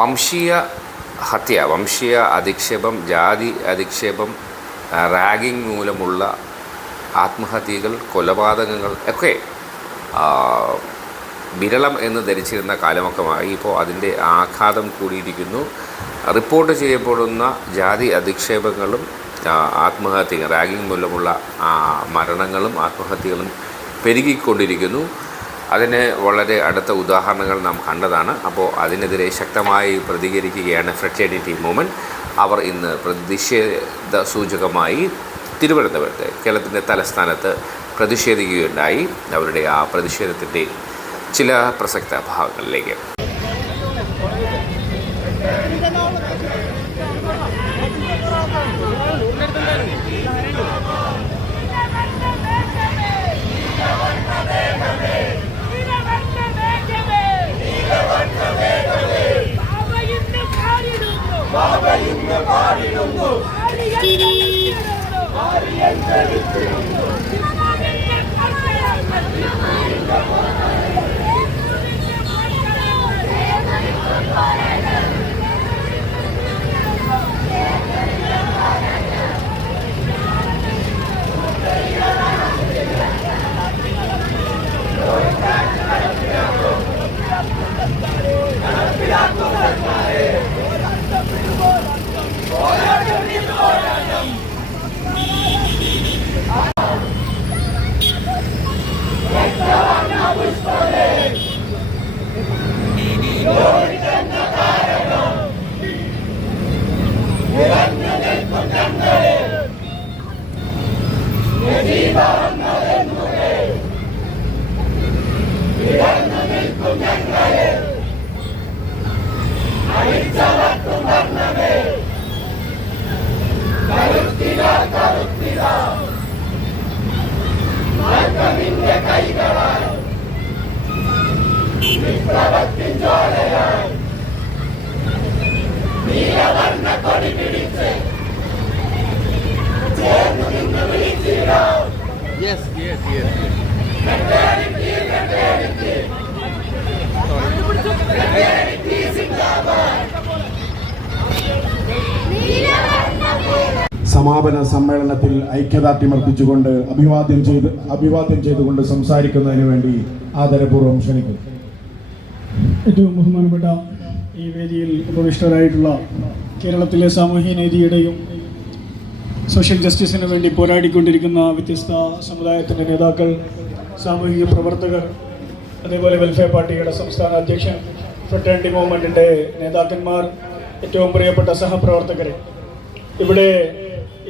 വംശീയ ഹത്യ, വംശീയ അധിക്ഷേപം, ജാതി അധിക്ഷേപം, റാഗിങ് മൂലമുള്ള ആത്മഹത്യകൾ, കൊലപാതകങ്ങൾ ഒക്കെ വിരളം എന്ന് ധരിച്ചിരുന്ന കാലമൊക്കെ ഇപ്പോൾ അതിൻ്റെ ആഘാതം കൂടിയിരിക്കുന്നു. റിപ്പോർട്ട് ചെയ്യപ്പെടുന്ന ജാതി അധിക്ഷേപങ്ങളും ആത്മഹത്യകൾ, റാഗിങ് മൂലമുള്ള മരണങ്ങളും ആത്മഹത്യകളും പെരുകിക്കൊണ്ടിരിക്കുന്നു. അതിന് വളരെ അടുത്ത ഉദാഹരണങ്ങൾ നാം കണ്ടതാണ്. അപ്പോൾ അതിനെതിരെ ശക്തമായി പ്രതികരിക്കുകയാണ് ഫ്രറ്റേണിറ്റി മൂവ്മെൻറ്റ്. അവർ ഇന്ന് പ്രതിഷേധ സൂചകമായി തിരുവനന്തപുരത്ത്, കേരളത്തിൻ്റെ തലസ്ഥാനത്ത് പ്രതിഷേധിക്കുകയുണ്ടായി. അവരുടെ ആ പ്രതിഷേധത്തിൻ്റെ ചില പ്രസക്ത ഭാഗങ്ങളിലേക്ക്. സമാപന സമ്മേളനത്തിൽ ഐക്യദാർഢ്യം അർപ്പിച്ചുകൊണ്ട് അഭിവാദ്യം ചെയ്തുകൊണ്ട് സംസാരിക്കുന്നതിന് വേണ്ടി ആദരപൂർവ്വം ക്ഷണിക്കുന്നു. ഏറ്റവും ബഹുമാനപ്പെട്ട ഈ വേദിയിൽ ഉപവിഷ്ടരായിട്ടുള്ള കേരളത്തിലെ സാമൂഹ്യ നീതിയുടെയും സോഷ്യൽ ജസ്റ്റിസിന് വേണ്ടി പോരാടിക്കൊണ്ടിരിക്കുന്ന വ്യത്യസ്ത സമുദായത്തിൻ്റെ നേതാക്കൾ, സാമൂഹിക പ്രവർത്തകർ, അതേപോലെ വെൽഫെയർ പാർട്ടിയുടെ സംസ്ഥാന അധ്യക്ഷൻ, ഫ്രറ്റേണിറ്റി മൂവ്മെൻറ്റിൻ്റെ നേതാക്കന്മാർ, ഏറ്റവും പ്രിയപ്പെട്ട സഹപ്രവർത്തകരെ, ഇവിടെ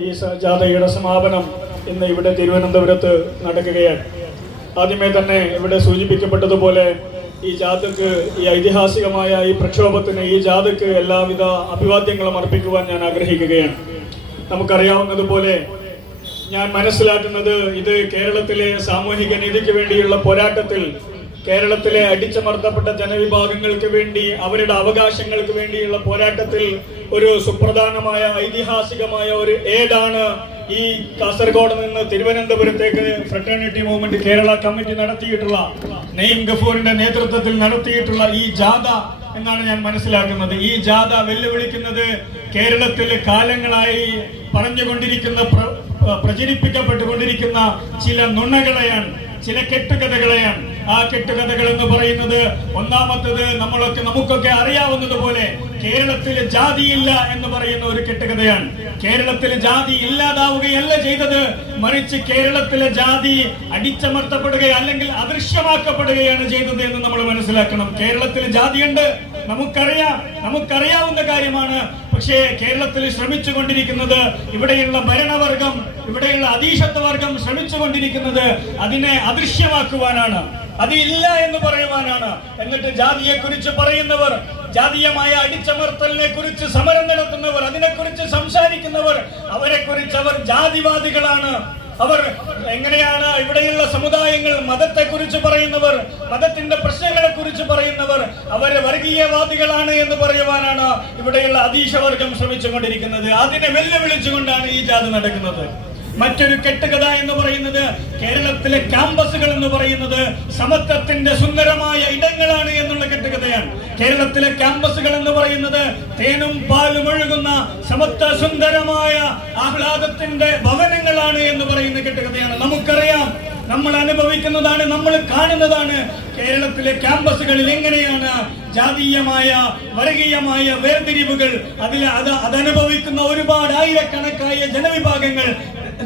ഈ ജാഥയുടെ സമാപനം ഇന്ന് ഇവിടെ തിരുവനന്തപുരത്ത് നടക്കുകയാണ്. ആദ്യമേ തന്നെ ഇവിടെ സൂചിപ്പിക്കപ്പെട്ടതുപോലെ ഈ ജാഥയ്ക്ക്, ഈ ഐതിഹാസികമായ ഈ പ്രക്ഷോഭത്തിന്, ഈ ജാഥയ്ക്ക് എല്ലാവിധ അഭിവാദ്യങ്ങളും അർപ്പിക്കുവാൻ ഞാൻ ആഗ്രഹിക്കുകയാണ്. നമുക്കറിയാവുന്നതുപോലെ, ഞാൻ മനസ്സിലാക്കുന്നത്, ഇത് കേരളത്തിലെ സാമൂഹിക നീതിക്ക് വേണ്ടിയുള്ള പോരാട്ടത്തിൽ, കേരളത്തിലെ അടിച്ചമർത്തപ്പെട്ട ജനവിഭാഗങ്ങൾക്ക് വേണ്ടി, അവരുടെ അവകാശങ്ങൾക്ക് വേണ്ടിയുള്ള പോരാട്ടത്തിൽ ഒരു സുപ്രധാനമായ ഐതിഹാസികമായ ഒരു ഏടാണ് ഈ കാസർഗോഡ് നിന്ന് തിരുവനന്തപുരത്തേക്ക് ഫ്രറ്റേണിറ്റി മൂവ്മെന്റ് കേരള കമ്മിറ്റി നടത്തിയിട്ടുള്ള, നെയ്ം ഗഫൂറിന്റെ നേതൃത്വത്തിൽ നടത്തിയിട്ടുള്ള ഈ ജാഥ എന്നാണ് ഞാൻ മനസ്സിലാക്കുന്നത്. ഈ ജാഥ വെല്ലുവിളിക്കുന്നത് കേരളത്തിൽ കാലങ്ങളായി പറഞ്ഞുകൊണ്ടിരിക്കുന്ന, പ്രചരിപ്പിക്കപ്പെട്ടുകൊണ്ടിരിക്കുന്ന ചില നുണകളെയാണ്, ചില കെട്ടുകഥകളെയാണ്. ആ കെട്ടുകഥകൾ എന്ന് പറയുന്നത്, ഒന്നാമത്തത് നമുക്കൊക്കെ അറിയാവുന്നതുപോലെ കേരളത്തിൽ ജാതിയില്ല എന്ന് പറയുന്ന ഒരു കെട്ടുകഥയാണ്. കേരളത്തിൽ ജാതി ഇല്ലാതാവുകയല്ല ചെയ്തത്, മറിച്ച് കേരളത്തിലെ ജാതി അടിച്ചമർത്തപ്പെടുക അല്ലെങ്കിൽ അദൃശ്യമാക്കപ്പെടുകയാണ് ചെയ്തത് എന്ന് നമ്മൾ മനസ്സിലാക്കണം. കേരളത്തിൽ ജാതിയുണ്ട്, നമുക്കറിയാവുന്ന കാര്യമാണ്. പക്ഷേ കേരളത്തിൽ ശ്രമിച്ചുകൊണ്ടിരിക്കുന്നത്, ഇവിടെയുള്ള ഭരണവർഗം, ഇവിടെയുള്ള അധീശത്വവർഗം ശ്രമിച്ചുകൊണ്ടിരിക്കുന്നത് അതിനെ അദൃശ്യമാക്കുവാനാണ്, അതില്ല എന്ന് പറയുവാനാണ്. എന്നിട്ട് ജാതിയെ കുറിച്ച് പറയുന്നവർ, ജാതീയമായ അടിച്ചമർത്തലിനെ കുറിച്ച് സമരം നടത്തുന്നവർ, അതിനെക്കുറിച്ച് സംസാരിക്കുന്നവർ, അവരെക്കുറിച്ച് അവർ ജാതിവാദികളാണ്. അവർ എങ്ങനെയാണ് ഇവിടെയുള്ള സമുദായങ്ങൾ, മതത്തെ കുറിച്ച് പറയുന്നവർ, മതത്തിന്റെ പ്രശ്നങ്ങളെ കുറിച്ച് പറയുന്നവർ, അവർ വർഗീയവാദികളാണ് എന്ന് പറയുവാനാണ് ഇവിടെയുള്ള അധീശവർഗം ശ്രമിച്ചുകൊണ്ടിരിക്കുന്നത്. അതിനെ വെല്ലുവിളിച്ചുകൊണ്ടാണ് ഈ ജാഥ നടക്കുന്നത്. മറ്റൊരു കെട്ടുകഥ എന്ന് പറയുന്നത്, കേരളത്തിലെ ക്യാമ്പസുകൾ എന്ന് പറയുന്നത് സമത്വത്തിന്റെ സുന്ദരമായ ഇടങ്ങളാണ് എന്നുള്ള കെട്ടുകഥയാണ്. കേരളത്തിലെ ക്യാമ്പസുകൾ എന്ന് പറയുന്നത് തേനും പാലും ഒഴുകുന്ന സമത്വ സുന്ദരമായ ആഹ്ലാദത്തിന്റെ ഭവനങ്ങളാണ് എന്ന് പറയുന്ന കെട്ടുകഥയാണ്. നമുക്കറിയാം, നമ്മൾ അനുഭവിക്കുന്നതാണ്, നമ്മൾ കാണുന്നതാണ്. കേരളത്തിലെ ക്യാമ്പസുകളിൽ എങ്ങനെയാണ് ജാതീയമായ വർഗീയമായ വേർതിരിവുകൾ അതനുഭവിക്കുന്ന ഒരുപാട് ആയിരക്കണക്കായ ജനവിഭാഗങ്ങൾ,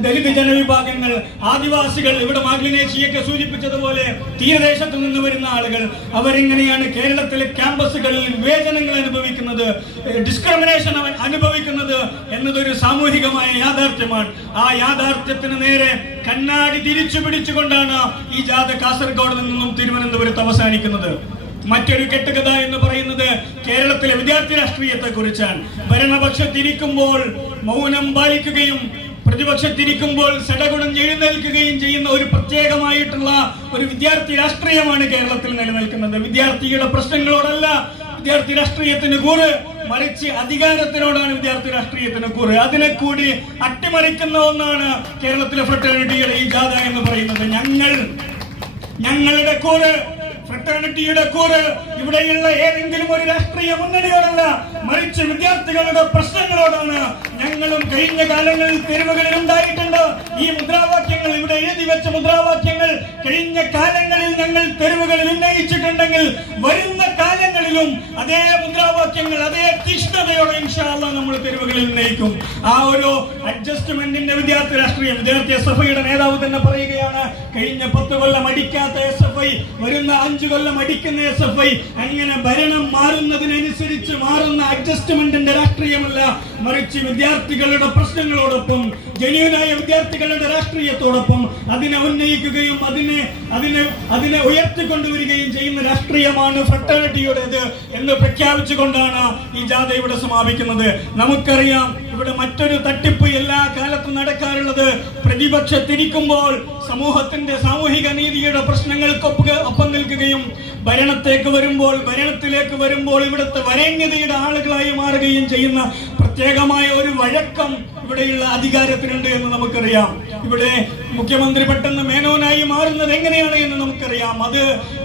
ദലിത് ജനവിഭാഗങ്ങൾ, ആദിവാസികൾ, ഇവിടെ മാഗ്ലിനേച്ചിയൊക്കെ സൂചിപ്പിച്ചതുപോലെ തീരദേശത്തു നിന്ന് വരുന്ന ആളുകൾ, അവരെങ്ങനെയാണ് കേരളത്തിലെ ക്യാമ്പസുകളിൽ വിവേചനങ്ങൾ അനുഭവിക്കുന്നത്, ഡിസ്ക്രിമിനേഷൻ അനുഭവിക്കുന്നത് എന്നതൊരു സാമൂഹികമായ യാഥാർത്ഥ്യമാണ്. ആ യാഥാർത്ഥ്യത്തിന് നേരെ കണ്ണാടി തിരിച്ചു പിടിച്ചുകൊണ്ടാണ് ഈ ജാഥ കാസർഗോഡ് നിന്നും തിരുവനന്തപുരത്ത് അവസാനിക്കുന്നത്. മറ്റൊരു കെട്ടുകഥ എന്ന് പറയുന്നത് കേരളത്തിലെ വിദ്യാർത്ഥി രാഷ്ട്രീയത്തെ കുറിച്ചാണ്. ഭരണപക്ഷത്തിരിക്കുമ്പോൾ മൗനം പാലിക്കുകയും പ്രതിപക്ഷത്തിരിക്കുമ്പോൾ സടകുടം എഴുന്നേൽക്കുകയും ചെയ്യുന്ന ഒരു പ്രത്യേകമായിട്ടുള്ള ഒരു വിദ്യാർത്ഥി രാഷ്ട്രീയമാണ് കേരളത്തിൽ നിലനിൽക്കുന്നത്. വിദ്യാർത്ഥിയുടെ പ്രശ്നങ്ങളോടല്ല വിദ്യാർത്ഥി രാഷ്ട്രീയത്തിന് കൂറ്, മറിച്ച് അധികാരത്തിനോടാണ് വിദ്യാർത്ഥി രാഷ്ട്രീയത്തിന് കൂറ്. അതിനെ കൂടി അട്ടിമറിക്കുന്ന ഒന്നാണ് കേരളത്തിലെ ഫ്രട്ടേണിറ്റിയുടെ ഈ ജാഥ എന്ന് പറയുന്നത്. ഞങ്ങളുടെ കൂറ്, ഫ്രട്ടേണിറ്റിയുടെ കൂറ് ഇവിടെയുള്ള ഏതെങ്കിലും ഒരു രാഷ്ട്രീയ മുന്നണിയോടല്ല, മറിച്ച് വിദ്യാർത്ഥികളുടെ പ്രശ്നങ്ങളോടാണ്. ഞങ്ങളും കഴിഞ്ഞ കാലങ്ങളിൽ തെരുവുകളിൽ ഉണ്ടായിട്ടുണ്ട്. ഈ മുദ്രാവാക്യങ്ങൾ, ഇവിടെ എഴുതി വെച്ച മുദ്രാവാക്യങ്ങൾ കഴിഞ്ഞ കാലങ്ങളിൽ ഞങ്ങൾ തെരുവുകളിൽ ഉന്നയിച്ചിട്ടുണ്ടെങ്കിൽ വരുന്ന കാലങ്ങളിലും അതേ മുദ്രാവാക്യങ്ങൾ അതേ തീഷ്ണതയോടെ ഇൻഷാ അല്ലാഹ് നമ്മൾ തെരുവുകളിൽ ഉന്നയിക്കും. ആ ഒരു അഡ്ജസ്റ്റ്മെന്റിന്റെ വിദ്യാർത്ഥി രാഷ്ട്രീയം, വിദ്യാർത്ഥി SFIയുടെ നേതാവ് തന്നെ പറയുകയാണ്, കഴിഞ്ഞ 10 കൊല്ലം അടിക്കാത്ത SFI വരുന്ന 5 കൊല്ലം അടിക്കുന്ന SFI. അങ്ങനെ ഭരണം മാറുന്നതിനനുസരിച്ച് മാറുന്ന അഡ്ജസ്റ്റ്മെന്റിന്റെ രാഷ്ട്രീയമല്ല, മറിച്ച് വിദ്യാർത്ഥികളുടെ പ്രശ്നങ്ങളോടൊപ്പം, ജനുവിനായ വിദ്യാർത്ഥികളുടെ രാഷ്ട്രീയത്തോടൊപ്പം അതിനെ ഉന്നയിക്കുകയും അതിനെ ഉയർത്തിക്കൊണ്ടുവരികയും ചെയ്യുന്ന രാഷ്ട്രീയമാണ് ഫ്രട്ടേണിറ്റിയുടേത് എന്ന് പ്രഖ്യാപിച്ചുകൊണ്ടാണ് ഈ ജാഥ ഇവിടെ സമാപിക്കുന്നത്. നമുക്കറിയാം, ഇവിടെ മറ്റൊരു തട്ടിപ്പ് എല്ലാ കാലത്തും നടക്കാറുള്ളത്. പ്രതിപക്ഷത്തിരിക്കുമ്പോൾ സമൂഹത്തിന്റെ സാമൂഹിക നീതിയുടെ പ്രശ്നങ്ങൾക്കൊപ്പം നിൽക്കുകയും ഭരണത്തിലേക്ക് വരുമ്പോൾ ഇവിടുത്തെ വരേണ്യതയുടെ ആളുകളായി മാറുകയും ചെയ്യുന്ന പ്രത്യേകമായ ഒരു വഴക്കം ഇവിടെയുള്ള അധികാരത്തിനുണ്ട് എന്ന് നമുക്കറിയാം. ഇവിടെ മുഖ്യമന്ത്രി പെട്ടെന്ന് മേനോനായി മാറുന്നത് എങ്ങനെയാണ് എന്ന് നമുക്കറിയാം. അത്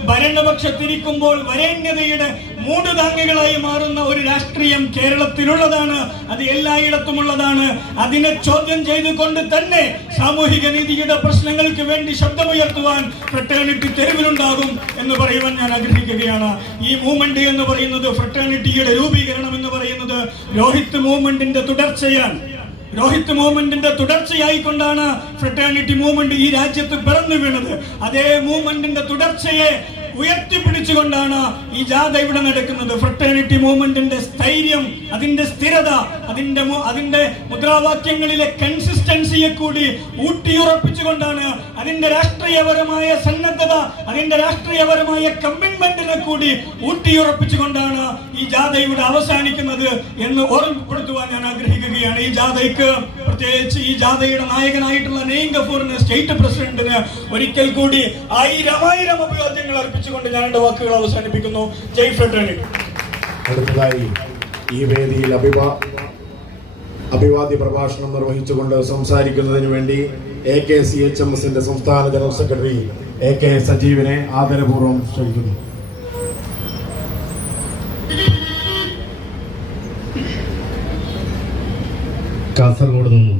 ഭരണപക്ഷത്തിരിക്കുമ്പോൾ വരേണ്യതയുടെ മൂടുതാങ്ങികളായി മാറുന്ന ഒരു രാഷ്ട്രീയം കേരളത്തിലുള്ളതാണ്. അത് എല്ലായിടത്തുമുള്ളതാണ്. അതിനെ ചോദ്യം ചെയ്തുകൊണ്ട് തന്നെ സാമൂഹിക നീതിയുടെ പ്രശ്നങ്ങൾക്ക് വേണ്ടി ശബ്ദമുയർത്തുവാൻ ഫ്രട്ടേണിറ്റി തെരുവിലുണ്ടാകും എന്ന് പറയുവാൻ ഞാൻ ആഗ്രഹിക്കുകയാണ്. ഈ മൂവ്മെന്റ് എന്ന് പറയുന്നത്, ഫ്രട്ടേണിറ്റിയുടെ രൂപീകരണം എന്ന് പറയുന്നത് രോഹിത് മൂവ്മെന്റിന്റെ തുടർച്ചയാണ്. രോഹിത് മൂവ്മെന്റിന്റെ തുടർച്ചയായിക്കൊണ്ടാണ് ഫ്രട്ടേണിറ്റി മൂവ്മെന്റ് ഈ രാജ്യത്ത് പിറന്നു വീണത്. അതേ മൂവ്മെന്റിന്റെ തുടർച്ചയെ ഉയർത്തിപ്പിടിച്ചുകൊണ്ടാണ് ഈ ജാഥ ഇവിടെ നടക്കുന്നത്. ഫ്രട്ടേണിറ്റി മൂവ്മെന്റിന്റെ സ്ഥൈര്യം, അതിന്റെ സ്ഥിരത, അതിന്റെ മുദ്രാവാക്യങ്ങളിലെ കൺസിസ്റ്റൻസിയെ കൂടി ഊട്ടിയുറപ്പിച്ചുകൊണ്ടാണ്, അതിന്റെ രാഷ്ട്രീയപരമായ സന്നദ്ധത, അതിന്റെ രാഷ്ട്രീയപരമായ കമ്മിറ്റ്മെന്റിനെ കൂടി ഊട്ടിയുറപ്പിച്ചുകൊണ്ടാണ് ഈ ജാഥ ഇവിടെ അവസാനിക്കുന്നത് എന്ന് ഓർമ്മപ്പെടുത്തുവാൻ ഞാൻ ആഗ്രഹിക്കുകയാണ്. ഈ ജാഥയ്ക്ക്, പ്രത്യേകിച്ച് ഈ ജാഥയുടെ നായകനായിട്ടുള്ള നെയ്ൻ ഗഫൂറിന്, സ്റ്റേറ്റ് പ്രസിഡന്റിന് ഒരിക്കൽ കൂടി 1000 അഭിവാദ്യങ്ങൾ അർപ്പിച്ചുകൊണ്ട് ഞാൻ എന്റെ വാക്കുകൾ അവസാനിപ്പിക്കുന്നു. ജയ് ഫ്രട്ടേണിറ്റി. അടുത്തതായി ഈ വേദിയിൽ അഭിവാദ്യ പ്രഭാഷണം നിർവഹിച്ചുകൊണ്ട് സംസാരിക്കുന്നതിന് വേണ്ടി AKCHMSന്റെ സംസ്ഥാന ജനറൽ സെക്രട്ടറി AK സജീവിനെ ആദരപൂർവ്വം ക്ഷണിക്കുന്നു. കാസർഗോഡ് നിന്നും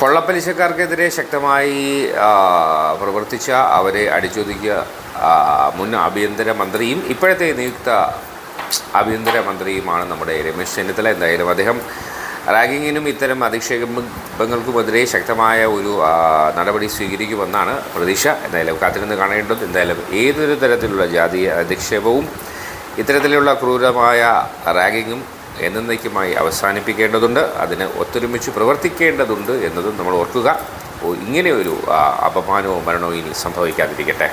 കൊള്ളപ്പലിശക്കാർക്കെതിരെ ശക്തമായി പ്രവർത്തിച്ച അവരെ അടിച്ചൊതുക്കിയ മുൻ ആഭ്യന്തരമന്ത്രിയും ഇപ്പോഴത്തെ നിയുക്ത ആഭ്യന്തരമന്ത്രിയുമാണ് നമ്മുടെ രമേശ് ചെന്നിത്തല. എന്തായാലും അദ്ദേഹം റാഗിങ്ങിനും ഇത്തരം അധിക്ഷേപങ്ങൾക്കുമെതിരെ ശക്തമായ ഒരു നടപടി സ്വീകരിക്കുമെന്നാണ് പ്രതീക്ഷ. എന്തായാലും കാത്തിരുന്ന് കാണേണ്ടത്. എന്തായാലും ഏതൊരു തരത്തിലുള്ള ജാതീയ അധിക്ഷേപവും ഇത്തരത്തിലുള്ള ക്രൂരമായ റാഗിങ്ങും എന്നേക്കുമായി അവസാനിപ്പിക്കേണ്ടതുണ്ട്. അതിന് ഒത്തൊരുമിച്ച് പ്രവർത്തിക്കേണ്ടതുണ്ട് എന്നതും നമ്മൾ ഓർക്കുക. ഇങ്ങനെയൊരു അപമാനവും മരണവും ഇനി സംഭവിക്കാതിരിക്കട്ടെ.